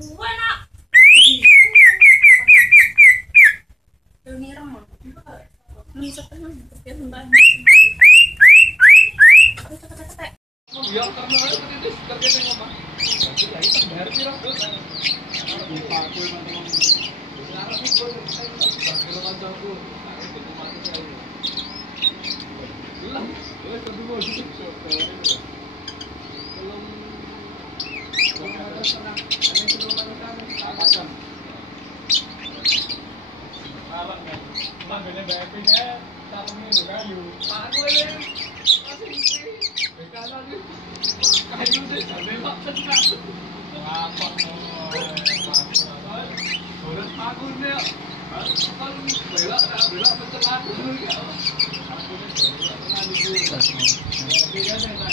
Gue nak. Nirang mah. Bisa tenang, tapi mbak. Kata-kata. Ya karena itu kerja di rumah. Jadi ya itu bayar piro tuh. Di pakul mantung. Sekarang itu kalau kancaku, itu mati saya. Lah, wes kedua gitu. Belum ada sana. Ada sebelum ada sana. Alam kan. Makanya bayarnya tarungnya kayu. Aku ini masih bekal lagi. Kayu deh, sampai makan aku. Apa boleh aku nih. Kan bela pencelat dulu ya. Aku nih bela pencelat dulu. Bedanya nak